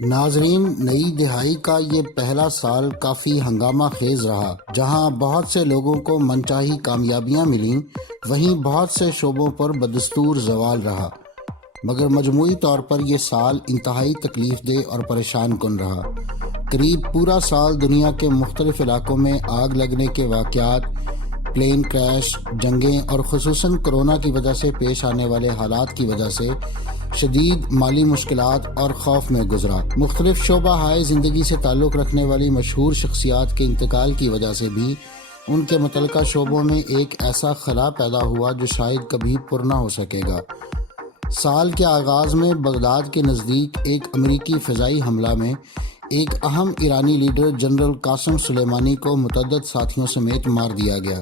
ناظرین، نئی دہائی کا یہ پہلا سال کافی ہنگامہ خیز رہا۔ جہاں بہت سے لوگوں کو منچاہی کامیابیاں ملیں، وہیں بہت سے شعبوں پر بدستور زوال رہا۔ مگر مجموعی طور پر یہ سال انتہائی تکلیف دہ اور پریشان کن رہا۔ قریب پورا سال دنیا کے مختلف علاقوں میں آگ لگنے کے واقعات، پلین کریش، جنگیں اور خصوصاً کرونا کی وجہ سے پیش آنے والے حالات کی وجہ سے شدید مالی مشکلات اور خوف میں گزرا۔ مختلف شعبہ ہائے زندگی سے تعلق رکھنے والی مشہور شخصیات کے انتقال کی وجہ سے بھی ان کے متعلقہ شعبوں میں ایک ایسا خلا پیدا ہوا جو شاید کبھی پر نہ ہو سکے گا۔ سال کے آغاز میں بغداد کے نزدیک ایک امریکی فضائی حملہ میں ایک اہم ایرانی لیڈر جنرل قاسم سلیمانی کو متعدد ساتھیوں سمیت مار دیا گیا۔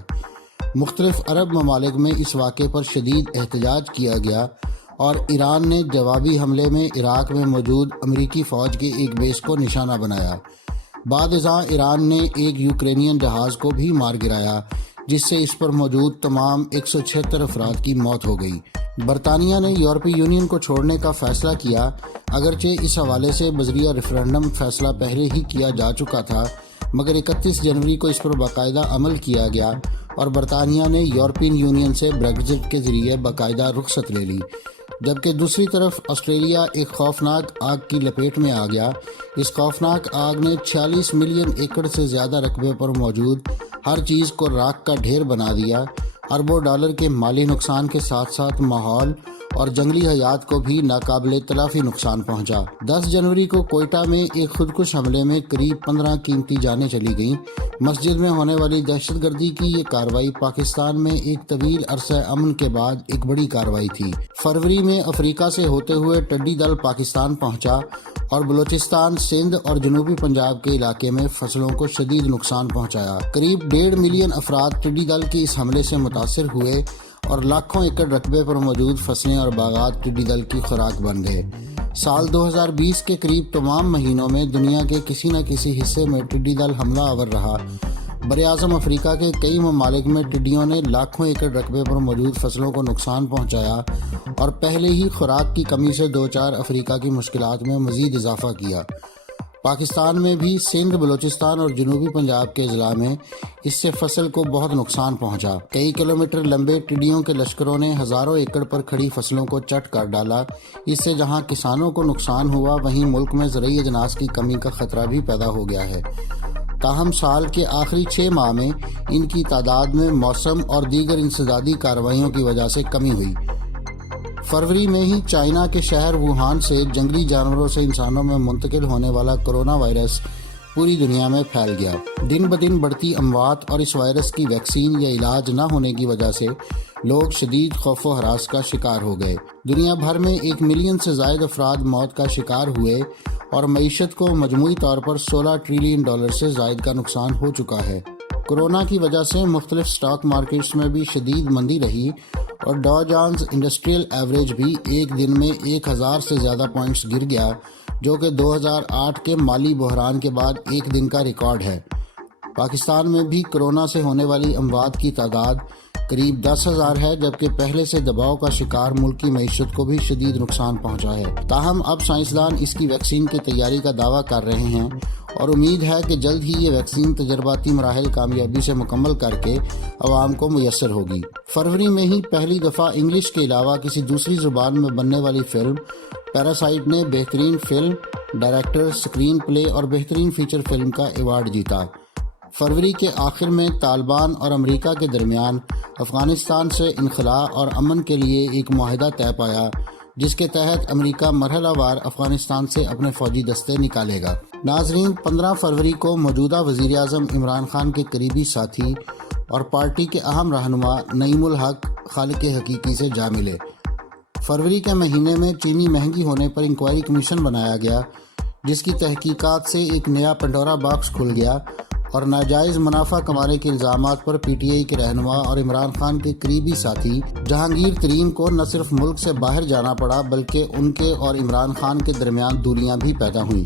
مختلف عرب ممالک میں اس واقعے پر شدید احتجاج کیا گیا اور ایران نے جوابی حملے میں عراق میں موجود امریکی فوج کے ایک بیس کو نشانہ بنایا۔ بعد ازاں ایران نے ایک یوکرینین جہاز کو بھی مار گرایا، جس سے اس پر موجود تمام 176 افراد کی موت ہو گئی۔ برطانیہ نے یورپی یونین کو چھوڑنے کا فیصلہ کیا، اگرچہ اس حوالے سے بذریعہ ریفرنڈم فیصلہ پہلے ہی کیا جا چکا تھا، مگر 31 جنوری کو اس پر باقاعدہ عمل کیا گیا اور برطانیہ نے یورپین یونین سے بریگزٹ کے ذریعے باقاعدہ رخصت لے لی۔ جبکہ دوسری طرف آسٹریلیا ایک خوفناک آگ کی لپیٹ میں آ گیا۔ اس خوفناک آگ نے 46 ملین ایکڑ سے زیادہ رقبے پر موجود ہر چیز کو راکھ کا ڈھیر بنا دیا۔ اربوں ڈالر کے مالی نقصان کے ساتھ ساتھ ماحول اور جنگلی حیات کو بھی ناقابل تلافی نقصان پہنچا۔ 10 جنوری کو کوئٹہ میں ایک خودکش حملے میں قریب 15 قیمتی جانیں چلی گئیں۔ مسجد میں ہونے والی دہشت گردی کی یہ کارروائی پاکستان میں ایک طویل عرصہ امن کے بعد ایک بڑی کارروائی تھی۔ فروری میں افریقہ سے ہوتے ہوئے ٹڈی دل پاکستان پہنچا اور بلوچستان، سندھ اور جنوبی پنجاب کے علاقے میں فصلوں کو شدید نقصان پہنچایا۔ قریب 1.5 ملین افراد ٹڈی دل کے اس حملے سے متاثر ہوئے اور لاکھوں ایکڑ رقبے پر موجود فصلیں اور باغات ٹڈی دل کی خوراک بن گئے۔ سال 2020 کے قریب تمام مہینوں میں دنیا کے کسی نہ کسی حصے میں ٹڈی دل حملہ آور رہا۔ براعظم افریقہ کے کئی ممالک میں ٹڈیوں نے لاکھوں ایکڑ رقبے پر موجود فصلوں کو نقصان پہنچایا اور پہلے ہی خوراک کی کمی سے دوچار افریقہ کی مشکلات میں مزید اضافہ کیا۔ پاکستان میں بھی سندھ، بلوچستان اور جنوبی پنجاب کے اضلاع میں اس سے فصل کو بہت نقصان پہنچا۔ کئی کلومیٹر لمبے ٹڈیوں کے لشکروں نے ہزاروں ایکڑ پر کھڑی فصلوں کو چٹ کر ڈالا۔ اس سے جہاں کسانوں کو نقصان ہوا، وہیں ملک میں زرعی اجناس کی کمی کا خطرہ بھی پیدا ہو گیا ہے۔ تاہم سال کے آخری 6 ماہ میں ان کی تعداد میں موسم اور دیگر انسدادی کارروائیوں کی وجہ سے کمی ہوئی۔ فروری میں ہی چائنا کے شہر ووہان سے جنگلی جانوروں سے انسانوں میں منتقل ہونے والا کرونا وائرس پوری دنیا میں پھیل گیا۔ دن بدن بڑھتی اموات اور اس وائرس کی ویکسین یا علاج نہ ہونے کی وجہ سے لوگ شدید خوف و ہراس کا شکار ہو گئے۔ دنیا بھر میں 1 ملین سے زائد افراد موت کا شکار ہوئے اور معیشت کو مجموعی طور پر $16 ٹریلین سے زائد کا نقصان ہو چکا ہے۔ کورونا کی وجہ سے مختلف سٹاک مارکیٹس میں بھی شدید مندی رہی اور ڈاؤ جونز انڈسٹریل ایوریج بھی ایک دن میں 1000 سے زیادہ پوائنٹس گر گیا، جو کہ 2008 کے مالی بحران کے بعد ایک دن کا ریکارڈ ہے۔ پاکستان میں بھی کورونا سے ہونے والی اموات کی تعداد قریب 10,000 ہے، جبکہ پہلے سے دباؤ کا شکار ملکی معیشت کو بھی شدید نقصان پہنچا ہے۔ تاہم اب سائنسدان اس کی ویکسین کی تیاری کا دعویٰ کر رہے ہیں اور امید ہے کہ جلد ہی یہ ویکسین تجرباتی مراحل کامیابی سے مکمل کر کے عوام کو میسر ہوگی۔ فروری میں ہی پہلی دفعہ انگلش کے علاوہ کسی دوسری زبان میں بننے والی فلم پیراسائٹ نے بہترین فلم، ڈائریکٹر، اسکرین پلے اور بہترین فیچر فلم کا ایوارڈ جیتا۔ فروری کے آخر میں طالبان اور امریکہ کے درمیان افغانستان سے انخلاء اور امن کے لیے ایک معاہدہ طے پایا، جس کے تحت امریکہ مرحلہ وار افغانستان سے اپنے فوجی دستے نکالے گا۔ ناظرین، 15 فروری کو موجودہ وزیر اعظم عمران خان کے قریبی ساتھی اور پارٹی کے اہم رہنما نعیم الحق خالق حقیقی سے جا ملے۔ فروری کے مہینے میں چینی مہنگی ہونے پر انکوائری کمیشن بنایا گیا، جس کی تحقیقات سے ایک نیا پنڈورا باکس کھل گیا اور ناجائز منافع کمانے کے الزامات پر پی ٹی آئی کے رہنما اور عمران خان کے قریبی ساتھی جہانگیر ترین کو نہ صرف ملک سے باہر جانا پڑا، بلکہ ان کے اور عمران خان کے درمیان دوریاں بھی پیدا ہوئیں۔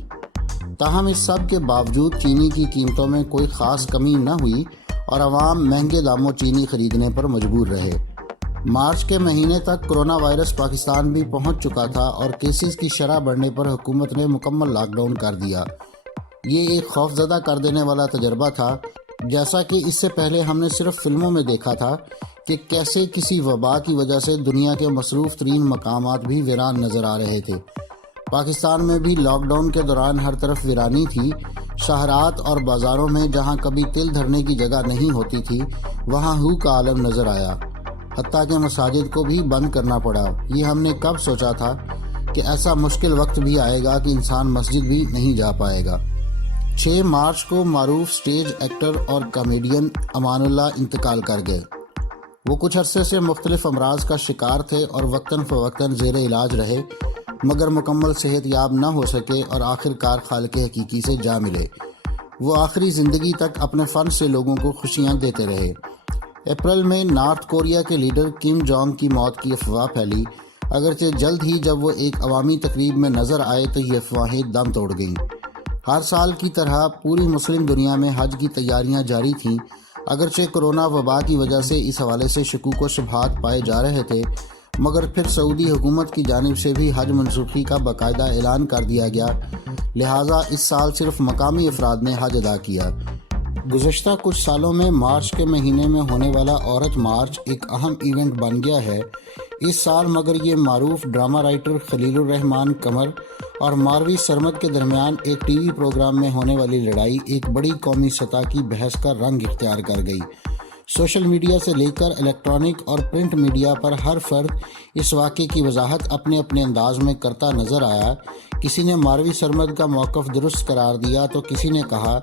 تاہم اس سب کے باوجود چینی کی قیمتوں میں کوئی خاص کمی نہ ہوئی اور عوام مہنگے داموں چینی خریدنے پر مجبور رہے۔ مارچ کے مہینے تک کرونا وائرس پاکستان بھی پہنچ چکا تھا اور کیسز کی شرح بڑھنے پر حکومت نے مکمل لاک ڈاؤن کر دیا۔ یہ ایک خوفزدہ کر دینے والا تجربہ تھا، جیسا کہ اس سے پہلے ہم نے صرف فلموں میں دیکھا تھا کہ کیسے کسی وبا کی وجہ سے دنیا کے مصروف ترین مقامات بھی ویران نظر آ رہے تھے۔ پاکستان میں بھی لاک ڈاؤن کے دوران ہر طرف ویرانی تھی۔ شہرات اور بازاروں میں جہاں کبھی تل دھرنے کی جگہ نہیں ہوتی تھی، وہاں ہو کا عالم نظر آیا، حتیٰ کہ مساجد کو بھی بند کرنا پڑا۔ یہ ہم نے کب سوچا تھا کہ ایسا مشکل وقت بھی آئے گا کہ انسان مسجد بھی نہیں جا پائے گا۔ 6 مارچ کو معروف سٹیج ایکٹر اور کامیڈین امان اللہ انتقال کر گئے۔ وہ کچھ عرصے سے مختلف امراض کا شکار تھے اور وقتاً فوقتاً زیر علاج رہے، مگر مکمل صحت یاب نہ ہو سکے اور آخر کار خالق حقیقی سے جا ملے۔ وہ آخری زندگی تک اپنے فن سے لوگوں کو خوشیاں دیتے رہے۔ اپریل میں نارتھ کوریا کے لیڈر کم جونگ کی موت کی افواہ پھیلی، اگرچہ جلد ہی جب وہ ایک عوامی تقریب میں نظر آئے تو یہ افواہیں دم توڑ گئیں۔ ہر سال کی طرح پوری مسلم دنیا میں حج کی تیاریاں جاری تھیں، اگرچہ کرونا وبا کی وجہ سے اس حوالے سے شکوک و شبہات پائے جا رہے تھے، مگر پھر سعودی حکومت کی جانب سے بھی حج منسوخی کا باقاعدہ اعلان کر دیا گیا، لہٰذا اس سال صرف مقامی افراد نے حج ادا کیا۔ گزشتہ کچھ سالوں میں مارچ کے مہینے میں ہونے والا عورت مارچ ایک اہم ایونٹ بن گیا ہے۔ اس سال مگر یہ معروف ڈرامہ رائٹر خلیل الرحمان قمر اور ماروی سرمد کے درمیان ایک ٹی وی پروگرام میں ہونے والی لڑائی ایک بڑی قومی سطح کی بحث کا رنگ اختیار کر گئی۔ سوشل میڈیا سے لے کر الیکٹرانک اور پرنٹ میڈیا پر ہر فرد اس واقعے کی وضاحت اپنے اپنے انداز میں کرتا نظر آیا۔ کسی نے ماروی سرمد کا موقف درست قرار دیا تو کسی نے کہا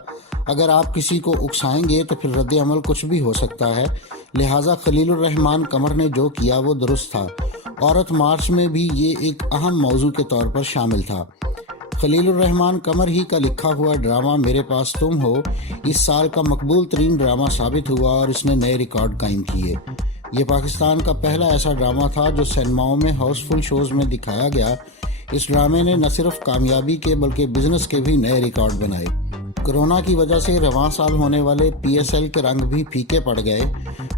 اگر آپ کسی کو اکسائیں گے تو پھر رد عمل کچھ بھی ہو سکتا ہے، لہٰذا خلیل الرحمان قمر نے جو کیا وہ درست تھا۔ عورت مارچ میں بھی یہ ایک اہم موضوع کے طور پر شامل تھا۔ خلیل الرحمان قمر ہی کا لکھا ہوا ڈرامہ میرے پاس تم ہو اس سال کا مقبول ترین ڈرامہ ثابت ہوا اور اس نے نئے ریکارڈ قائم کیے۔ یہ پاکستان کا پہلا ایسا ڈرامہ تھا جو سینماؤں میں ہاؤس فل شوز میں دکھایا گیا۔ اس ڈرامے نے نہ صرف کامیابی کے بلکہ بزنس کے بھی نئے ریکارڈ بنائے۔ کرونا کی وجہ سے رواں سال ہونے والے پی ایس ایل کے رنگ بھی پھیکے پڑ گئے۔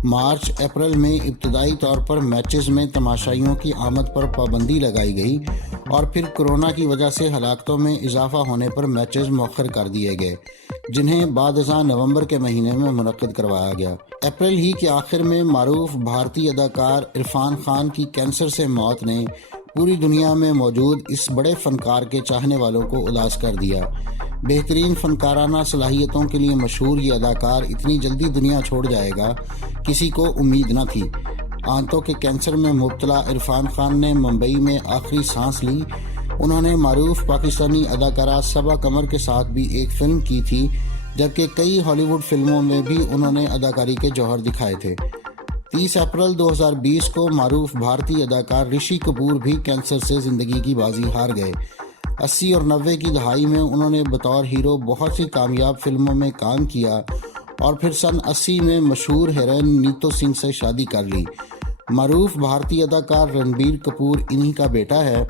مارچ اپریل میں ابتدائی طور پر میچز میں تماشائیوں کی آمد پر پابندی لگائی گئی اور پھر کرونا کی وجہ سے ہلاکتوں میں اضافہ ہونے پر میچز مؤخر کر دیے گئے، جنہیں بعد ازاں نومبر کے مہینے میں منعقد کروایا گیا۔ اپریل ہی کے آخر میں معروف بھارتی اداکار عرفان خان کی کینسر سے موت نے پوری دنیا میں موجود اس بڑے فنکار کے چاہنے والوں کو اداس کر دیا۔ بہترین فنکارانہ صلاحیتوں کے لیے مشہور یہ اداکار اتنی جلدی دنیا چھوڑ جائے گا کسی کو امید نہ تھی۔ آنتوں کے کینسر میں مبتلا عرفان خان نے ممبئی میں آخری سانس لی۔ انہوں نے معروف پاکستانی اداکارہ صبا قمر کے ساتھ بھی ایک فلم کی تھی، جبکہ کئی ہالی ووڈ فلموں میں بھی انہوں نے اداکاری کے جوہر دکھائے تھے۔ 30 اپریل 2020 کو معروف بھارتی اداکار رشی کپور بھی کینسر سے زندگی کی بازی ہار گئے۔ 80 اور 90 کی دہائی میں انہوں نے بطور ہیرو بہت سی کامیاب فلموں میں کام کیا اور پھر سن 80 میں مشہور ہیروئن نیتو سنگھ سے شادی کر لی۔ معروف بھارتی اداکار رنبیر کپور انہی کا بیٹا ہے۔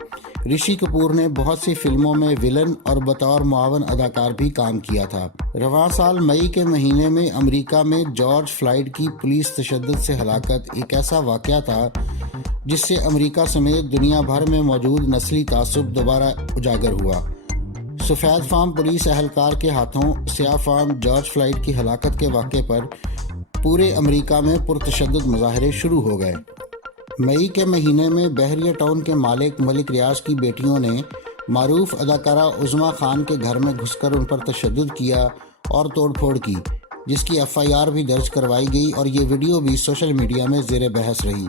رشی کپور نے بہت سی فلموں میں ولن اور بطور معاون اداکار بھی کام کیا تھا۔ رواں سال مئی کے مہینے میں امریکہ میں جارج فلائیڈ کی پولیس تشدد سے ہلاکت ایک ایسا واقعہ تھا جس سے امریکہ سمیت دنیا بھر میں موجود نسلی تعصب دوبارہ اجاگر ہوا۔ سفید فام پولیس اہلکار کے ہاتھوں سیاہ فام جارج فلائیڈ کی ہلاکت کے واقعے پر پورے امریکہ میں پرتشدد مظاہرے شروع ہو گئے۔ مئی کے مہینے میں بحریہ ٹاؤن کے مالک ملک ریاض کی بیٹیوں نے معروف اداکارہ عظمیٰ خان کے گھر میں گھس کر ان پر تشدد کیا اور توڑ پھوڑ کی، جس کی FIR بھی درج کروائی گئی اور یہ ویڈیو بھی سوشل میڈیا میں زیر بحث رہی،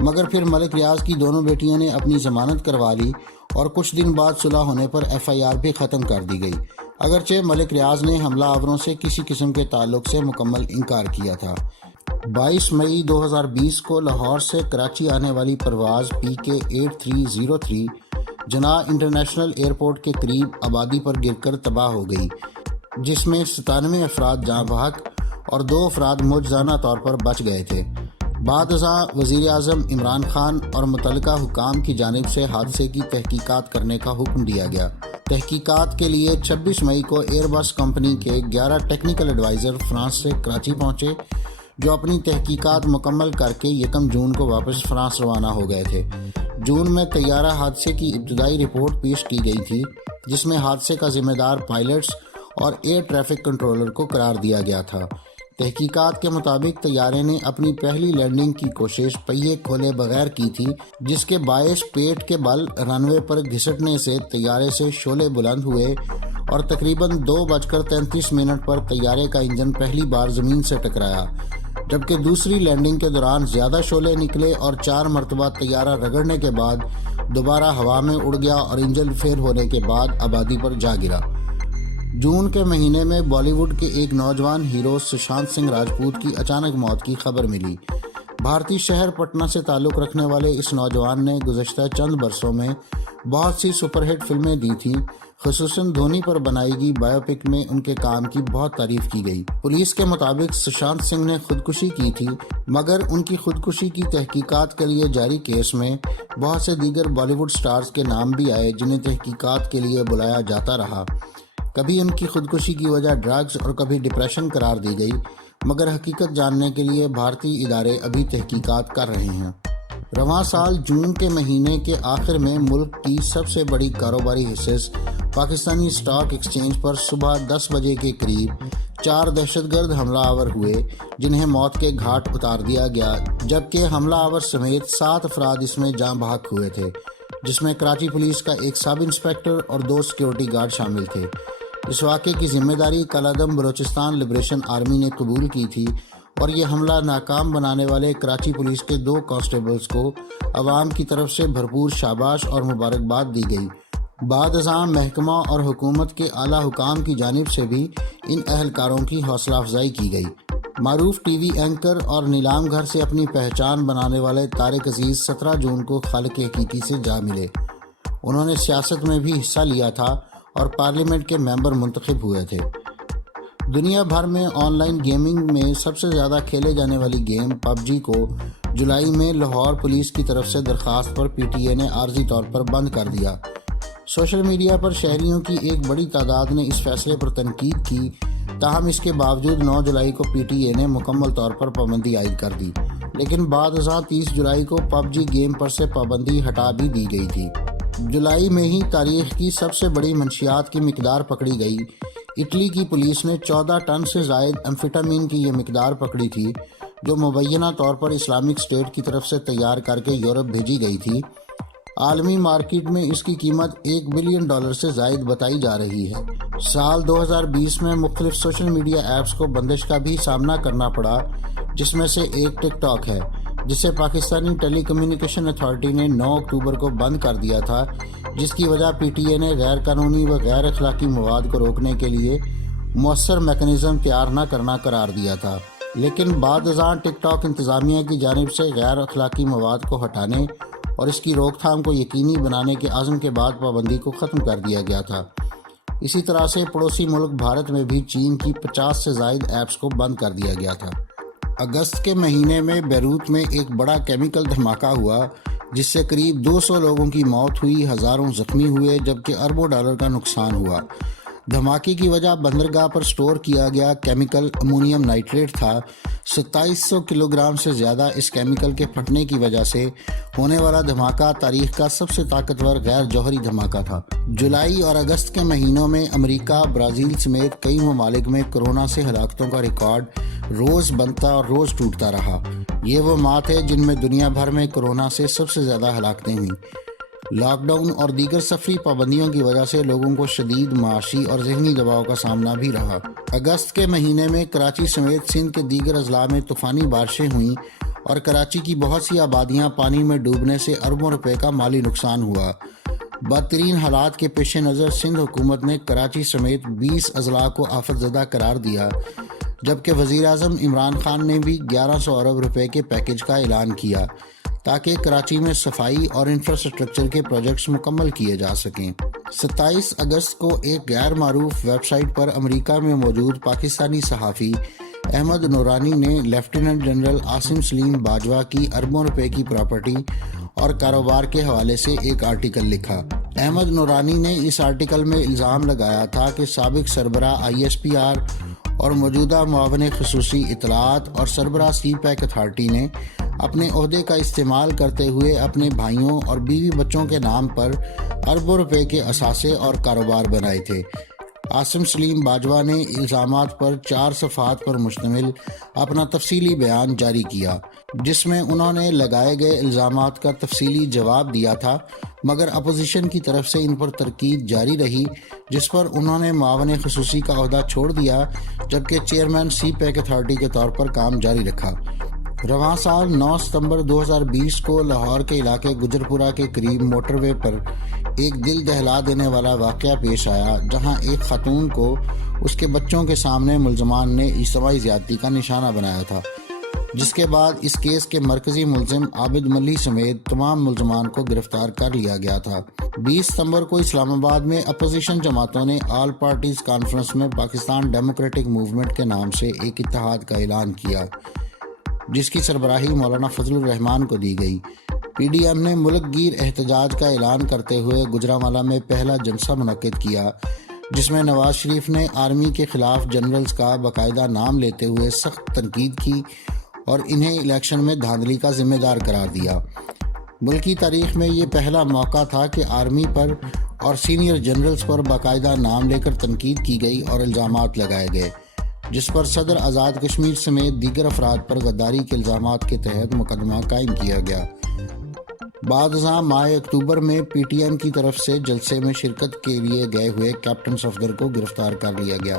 مگر پھر ملک ریاض کی دونوں بیٹیوں نے اپنی ضمانت کروا لی اور کچھ دن بعد صلح ہونے پر FIR بھی ختم کر دی گئی، اگرچہ ملک ریاض نے حملہ آوروں سے کسی قسم کے تعلق سے مکمل انکار کیا تھا۔ 22 مئی 2020 کو لاہور سے کراچی آنے والی پرواز PK 8303 جناح انٹرنیشنل ایئرپورٹ کے قریب آبادی پر گر کر تباہ ہو گئی، جس میں 97 افراد جاں بحق اور 2 افراد معجزانہ طور پر بچ گئے تھے۔ بعد ازاں وزیر اعظم عمران خان اور متعلقہ حکام کی جانب سے حادثے کی تحقیقات کرنے کا حکم دیا گیا۔ تحقیقات کے لیے 26 مئی کو ایئر بس کمپنی کے 11 ٹیکنیکل ایڈوائزر فرانس سے کراچی پہنچے، جو اپنی تحقیقات مکمل کر کے 1 جون کو واپس فرانس روانہ ہو گئے تھے۔ جون میں طیارہ حادثے کی ابتدائی رپورٹ پیش کی گئی تھی، جس میں حادثے کا ذمہ دار پائلٹس اور ایئر ٹریفک کنٹرولر کو قرار دیا گیا تھا۔ تحقیقات کے مطابق طیارے نے اپنی پہلی لینڈنگ کی کوشش پہیے کھولے بغیر کی تھی، جس کے باعث پیٹ کے بل رن وے پر گھسٹنے سے طیارے سے شعلے بلند ہوئے اور تقریباً 2:33 پر طیارے کا انجن پہلی بار زمین سے ٹکرایا، جبکہ دوسری لینڈنگ کے دوران زیادہ شعلے نکلے اور 4 مرتبہ طیارہ رگڑنے کے بعد دوبارہ ہوا میں اڑ گیا اور انجن فیل ہونے کے بعد آبادی پر جا گرا۔ جون کے مہینے میں بالی ووڈ کے ایک نوجوان ہیرو سشانت سنگھ راجپوت کی اچانک موت کی خبر ملی۔ بھارتی شہر پٹنہ سے تعلق رکھنے والے اس نوجوان نے گزشتہ چند برسوں میں بہت سی سپر ہٹ فلمیں دی تھیں، خصوصاً دھونی پر بنائی گئی بایو پک میں ان کے کام کی بہت تعریف کی گئی۔ پولیس کے مطابق سشانت سنگھ نے خودکشی کی تھی، مگر ان کی خودکشی کی تحقیقات کے لیے جاری کیس میں بہت سے دیگر بالی ووڈ سٹارز کے نام بھی آئے، جنہیں تحقیقات کے لیے بلایا جاتا رہا۔ کبھی ان کی خودکشی کی وجہ ڈرگز اور کبھی ڈپریشن قرار دی گئی، مگر حقیقت جاننے کے لیے بھارتی ادارے ابھی تحقیقات کر رہے ہیں۔ رواں سال جون کے مہینے کے آخر میں ملک کی سب سے بڑی کاروباری حصص پاکستانی اسٹاک ایکسچینج پر صبح 10 بجے کے قریب 4 دہشت گرد حملہ آور ہوئے، جنہیں موت کے گھاٹ اتار دیا گیا، جبکہ حملہ آور سمیت 7 افراد اس میں جاں بحق ہوئے تھے، جس میں کراچی پولیس کا ایک سب انسپکٹر اور 2 سیکیورٹی گارڈ شامل تھے۔ اس واقعے کی ذمہ داری کالعدم بلوچستان لبریشن آرمی نے قبول کی تھی اور یہ حملہ ناکام بنانے والے کراچی پولیس کے 2 کانسٹیبلز کو عوام کی طرف سے بھرپور شاباش اور مبارکباد دی گئی۔ بعد ازاں محکمہ اور حکومت کے اعلیٰ حکام کی جانب سے بھی ان اہلکاروں کی حوصلہ افزائی کی گئی۔ معروف ٹی وی اینکر اور نیلام گھر سے اپنی پہچان بنانے والے طارق عزیز 17 جون کو خالق حقیقی سے جا ملے۔ انہوں نے سیاست میں بھی حصہ لیا تھا اور پارلیمنٹ کے ممبر منتخب ہوئے تھے۔ دنیا بھر میں آن لائن گیمنگ میں سب سے زیادہ کھیلے جانے والی گیم PUBG کو جولائی میں لاہور پولیس کی طرف سے درخواست پر PTA نے عارضی طور پر بند کر دیا۔ سوشل میڈیا پر شہریوں کی ایک بڑی تعداد نے اس فیصلے پر تنقید کی، تاہم اس کے باوجود 9 جولائی کو PTA نے مکمل طور پر پابندی عائد کر دی، لیکن بعد ازاں 30 جولائی کو PUBG گیم پر سے پابندی ہٹا بھی دی گئی تھی۔ جولائی میں ہی تاریخ کی سب سے بڑی منشیات کی مقدار پکڑی گئی۔ اٹلی کی پولیس نے 14 ٹن سے زائد ایمفیٹامین کی یہ مقدار پکڑی تھی، جو مبینہ طور پر اسلامک اسٹیٹ کی طرف سے تیار کر کے یورپ بھیجی گئی تھی۔ عالمی مارکیٹ میں اس کی قیمت $1 بلین سے زائد بتائی جا رہی ہے۔ سال 2020 میں مختلف سوشل میڈیا ایپس کو بندش کا بھی سامنا کرنا پڑا، جس میں سے ایک ٹک ٹاک ہے، جسے پاکستانی ٹیلی کمیونیکیشن اتھارٹی نے 9 اکتوبر کو بند کر دیا تھا، جس کی وجہ PTA نے غیر قانونی و غیر اخلاقی مواد کو روکنے کے لیے مؤثر میکانزم تیار نہ کرنا قرار دیا تھا۔ لیکن بعد ازاں ٹک ٹاک انتظامیہ کی جانب سے غیر اخلاقی مواد کو ہٹانے اور اس کی روک تھام کو یقینی بنانے کے عزم کے بعد پابندی کو ختم کر دیا گیا تھا۔ اسی طرح سے پڑوسی ملک بھارت میں بھی چین کی 50 سے زائد ایپس کو بند کر دیا گیا تھا۔ اگست کے مہینے میں بیروت میں ایک بڑا کیمیکل دھماکہ ہوا، جس سے قریب 200 لوگوں کی موت ہوئی، ہزاروں زخمی ہوئے، جبکہ اربوں ڈالر کا نقصان ہوا۔ دھماکے کی وجہ بندرگاہ پر سٹور کیا گیا کیمیکل امونیم نائٹریٹ تھا۔ 2700 کلو گرام سے زیادہ اس کیمیکل کے پھٹنے کی وجہ سے ہونے والا دھماکہ تاریخ کا سب سے طاقتور غیر جوہری دھماکہ تھا۔ جولائی اور اگست کے مہینوں میں امریکہ، برازیل سمیت کئی ممالک میں کورونا سے ہلاکتوں کا ریکارڈ روز بنتا اور روز ٹوٹتا رہا۔ یہ وہ ماہ تھے جن میں دنیا بھر میں کورونا سے سب سے زیادہ ہلاکتیں ہوئیں۔ لاک ڈاؤن اور دیگر سفری پابندیوں کی وجہ سے لوگوں کو شدید معاشی اور ذہنی دباؤ کا سامنا بھی رہا۔ اگست کے مہینے میں کراچی سمیت سندھ کے دیگر اضلاع میں طوفانی بارشیں ہوئیں اور کراچی کی بہت سی آبادیاں پانی میں ڈوبنے سے اربوں روپے کا مالی نقصان ہوا۔ بدترین حالات کے پیش نظر سندھ حکومت نے کراچی سمیت 20 اضلاع کو آفت زدہ قرار دیا، جبکہ وزیر اعظم عمران خان نے بھی 1100 ارب روپے کے پیکج کا اعلان کیا تاکہ کراچی میں صفائی اور انفراسٹرکچر کے پروجیکٹس مکمل کیے جا سکیں۔ 27 اگست کو ایک غیر معروف ویب سائٹ پر امریکہ میں موجود پاکستانی صحافی احمد نورانی نے لیفٹیننٹ جنرل عاصم سلیم باجوہ کی اربوں روپے کی پراپرٹی اور کاروبار کے حوالے سے ایک آرٹیکل لکھا۔ احمد نورانی نے اس آرٹیکل میں الزام لگایا تھا کہ سابق سربراہ ISPR اور موجودہ معاون خصوصی اطلاعات اور سربراہ سی پیک اتھارٹی نے اپنے عہدے کا استعمال کرتے ہوئے اپنے بھائیوں اور بیوی بچوں کے نام پر اربوں روپے کے اثاثے اور کاروبار بنائے تھے۔ عاصم سلیم باجوہ نے الزامات پر 4 صفحات پر مشتمل اپنا تفصیلی بیان جاری کیا، جس میں انہوں نے لگائے گئے الزامات کا تفصیلی جواب دیا تھا، مگر اپوزیشن کی طرف سے ان پر تنقید جاری رہی، جس پر انہوں نے معاون خصوصی کا عہدہ چھوڑ دیا، جبکہ چیئرمین سی پیک اتھارٹی کے طور پر کام جاری رکھا۔ رواں سال 9 ستمبر 2020 کو لاہور کے علاقے گجرپورہ کے قریب موٹر وے پر ایک دل دہلا دینے والا واقعہ پیش آیا، جہاں ایک خاتون کو اس کے بچوں کے سامنے ملزمان نے اجتماعی زیادتی کا نشانہ بنایا تھا، جس کے بعد اس کیس کے مرکزی ملزم عابد ملی سمیت تمام ملزمان کو گرفتار کر لیا گیا تھا۔ 20 ستمبر کو اسلام آباد میں اپوزیشن جماعتوں نے آل پارٹیز کانفرنس میں پاکستان ڈیموکریٹک موومنٹ کے نام سے ایک اتحاد کا اعلان کیا، جس کی سربراہی مولانا فضل الرحمان کو دی گئی۔ پی ڈی ایم نے ملک گیر احتجاج کا اعلان کرتے ہوئے گوجرانوالہ میں پہلا جلسہ منعقد کیا، جس میں نواز شریف نے آرمی کے خلاف جنرلز کا باقاعدہ نام لیتے ہوئے سخت تنقید کی اور انہیں الیکشن میں دھاندلی کا ذمہ دار قرار دیا۔ ملکی تاریخ میں یہ پہلا موقع تھا کہ آرمی پر اور سینئر جنرلز پر باقاعدہ نام لے کر تنقید کی گئی اور الزامات لگائے گئے، جس پر صدر آزاد کشمیر سمیت دیگر افراد پر غداری کے الزامات کے تحت مقدمہ قائم کیا گیا۔ بعد ازاں ماہ اکتوبر میں پی ٹی ایم کی طرف سے جلسے میں شرکت کے لیے گئے ہوئے کیپٹن صفدر کو گرفتار کر لیا گیا۔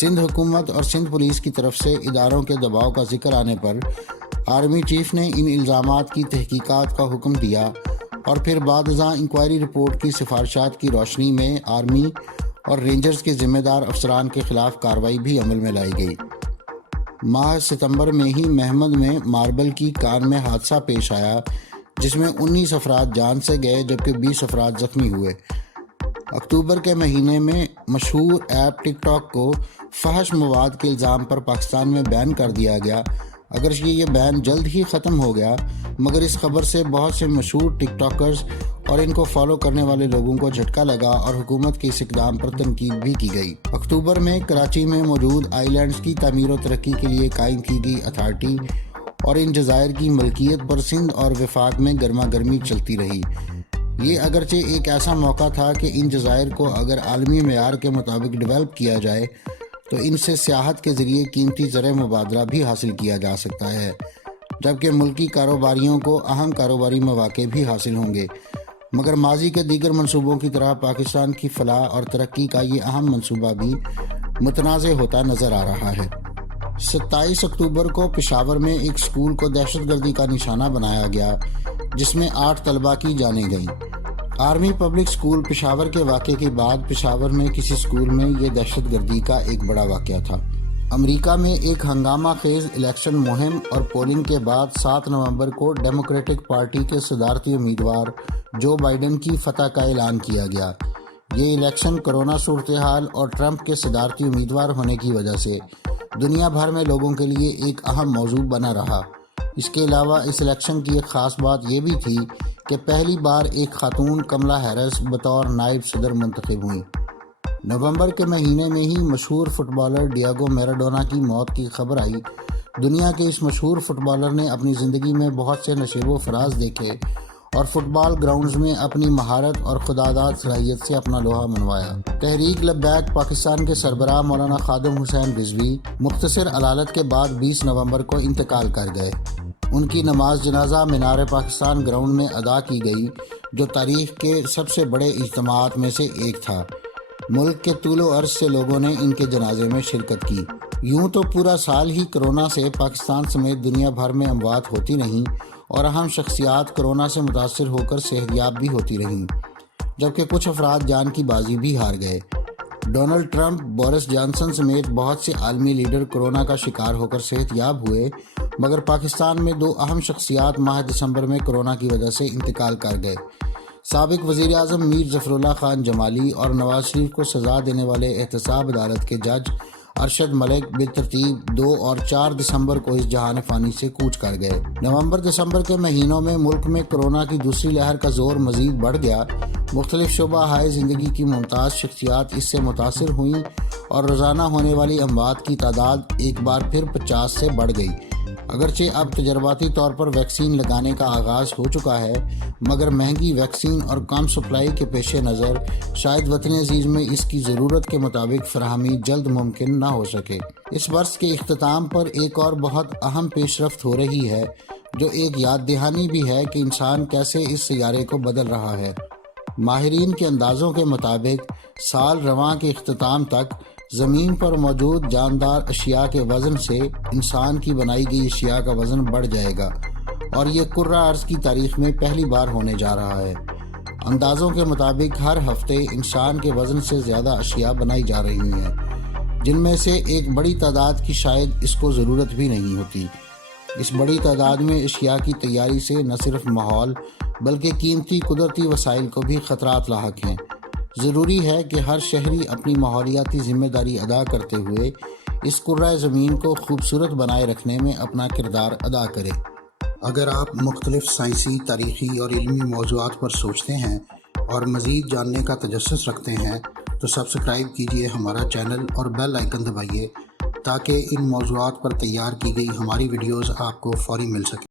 سندھ حکومت اور سندھ پولیس کی طرف سے اداروں کے دباؤ کا ذکر آنے پر آرمی چیف نے ان الزامات کی تحقیقات کا حکم دیا اور پھر بعد ازاں انکوائری رپورٹ کی سفارشات کی روشنی میں آرمی اور رینجرز کے ذمہ دار افسران کے خلاف کارروائی بھی عمل میں لائی گئی۔ ماہ ستمبر میں ہی محمد میں ماربل کی کان میں حادثہ پیش آیا، جس میں 19 افراد جان سے گئے جبکہ 20 افراد زخمی ہوئے۔ اکتوبر کے مہینے میں مشہور ایپ ٹک ٹاک کو فحش مواد کے الزام پر پاکستان میں بین کر دیا گیا۔ اگرچہ یہ بین جلد ہی ختم ہو گیا، مگر اس خبر سے بہت سے مشہور ٹک ٹاکرز اور ان کو فالو کرنے والے لوگوں کو جھٹکا لگا اور حکومت کے اس اقدام پر تنقید بھی کی گئی۔ اکتوبر میں کراچی میں موجود آئی لینڈز کی تعمیر و ترقی کے لیے قائم کی گئی اتھارٹی اور ان جزائر کی ملکیت پر سندھ اور وفاق میں گرما گرمی چلتی رہی۔ یہ اگرچہ ایک ایسا موقع تھا کہ ان جزائر کو اگر عالمی معیار کے مطابق ڈیولپ کیا جائے تو ان سے سیاحت کے ذریعے قیمتی زر مبادلہ بھی حاصل کیا جا سکتا ہے، جبکہ ملکی کاروباریوں کو اہم کاروباری مواقع بھی حاصل ہوں گے، مگر ماضی کے دیگر منصوبوں کی طرح پاکستان کی فلاح اور ترقی کا یہ اہم منصوبہ بھی متنازع ہوتا نظر آ رہا ہے۔ 27 اکتوبر کو پشاور میں ایک اسکول کو دہشت گردی کا نشانہ بنایا گیا، جس میں 8 طلباء کی جانیں گئیں۔ آرمی پبلک اسکول پشاور کے واقعے کے بعد پشاور میں کسی اسکول میں یہ دہشت گردی کا ایک بڑا واقعہ تھا۔ امریکہ میں ایک ہنگامہ خیز الیکشن مہم اور پولنگ کے بعد 7 نومبر کو ڈیموکریٹک پارٹی کے صدارتی امیدوار جو بائیڈن کی فتح کا اعلان کیا گیا۔ یہ الیکشن کرونا صورتحال اور ٹرمپ کے صدارتی امیدوار ہونے کی وجہ سے دنیا بھر میں لوگوں کے لیے ایک اہم موضوع بنا رہا۔ اس کے علاوہ اس الیکشن کی ایک خاص بات یہ بھی تھی کہ پہلی بار ایک خاتون کملا ہیرس بطور نائب صدر منتخب ہوئیں۔ نومبر کے مہینے میں ہی مشہور فٹ بالر ڈیاگو میراڈونا کی موت کی خبر آئی۔ دنیا کے اس مشہور فٹ بالر نے اپنی زندگی میں بہت سے نشیب و فراز دیکھے اور فٹ بال گراؤنڈز میں اپنی مہارت اور خداداد صلاحیت سے اپنا لوہا منوایا۔ تحریک لبیک پاکستان کے سربراہ مولانا خادم حسین رضوی مختصر علالت کے بعد 20 نومبر کو انتقال کر گئے۔ ان کی نماز جنازہ مینار پاکستان گراؤنڈ میں ادا کی گئی، جو تاریخ کے سب سے بڑے اجتماعات میں سے ایک تھا۔ ملک کے طول و عرض سے لوگوں نے ان کے جنازے میں شرکت کی۔ یوں تو پورا سال ہی کرونا سے پاکستان سمیت دنیا بھر میں اموات ہوتی رہیں اور اہم شخصیات کرونا سے متاثر ہو کر صحتیاب بھی ہوتی رہیں، جبکہ کچھ افراد جان کی بازی بھی ہار گئے۔ ڈونلڈ ٹرمپ، بورس جانسن سمیت بہت سے عالمی لیڈر کرونا کا شکار ہو کر صحتیاب ہوئے، مگر پاکستان میں 2 اہم شخصیات ماہ دسمبر میں کرونا کی وجہ سے انتقال کر گئے۔ سابق وزیر اعظم میر ظفر اللہ خان جمالی اور نواز شریف کو سزا دینے والے احتساب عدالت کے جج ارشد ملک بالترتیب 2 اور 4 دسمبر کو اس جہان فانی سے کوچ کر گئے۔ نومبر دسمبر کے مہینوں میں ملک میں کورونا کی دوسری لہر کا زور مزید بڑھ گیا۔ مختلف شعبہ ہائے زندگی کی ممتاز شخصیات اس سے متاثر ہوئیں اور روزانہ ہونے والی اموات کی تعداد ایک بار پھر 50 سے بڑھ گئی۔ اگرچہ اب تجرباتی طور پر ویکسین لگانے کا آغاز ہو چکا ہے، مگر مہنگی ویکسین اور کم سپلائی کے پیش نظر شاید وطن عزیز میں اس کی ضرورت کے مطابق فراہمی جلد ممکن نہ ہو سکے۔ اس برس کے اختتام پر ایک اور بہت اہم پیش رفت ہو رہی ہے، جو ایک یاد دہانی بھی ہے کہ انسان کیسے اس سیارے کو بدل رہا ہے۔ ماہرین کے اندازوں کے مطابق سال رواں کے اختتام تک زمین پر موجود جاندار اشیاء کے وزن سے انسان کی بنائی گئی اشیاء کا وزن بڑھ جائے گا، اور یہ کرہ ارض کی تاریخ میں پہلی بار ہونے جا رہا ہے۔ اندازوں کے مطابق ہر ہفتے انسان کے وزن سے زیادہ اشیاء بنائی جا رہی ہیں، جن میں سے ایک بڑی تعداد کی شاید اس کو ضرورت بھی نہیں ہوتی۔ اس بڑی تعداد میں اشیاء کی تیاری سے نہ صرف ماحول بلکہ قیمتی قدرتی وسائل کو بھی خطرات لاحق ہیں۔ ضروری ہے کہ ہر شہری اپنی ماحولیاتی ذمہ داری ادا کرتے ہوئے اس کرۂ زمین کو خوبصورت بنائے رکھنے میں اپنا کردار ادا کرے۔ اگر آپ مختلف سائنسی، تاریخی اور علمی موضوعات پر سوچتے ہیں اور مزید جاننے کا تجسس رکھتے ہیں تو سبسکرائب کیجیے ہمارا چینل اور بیل آئیکن دبائیے تاکہ ان موضوعات پر تیار کی گئی ہماری ویڈیوز آپ کو فوری مل سکیں۔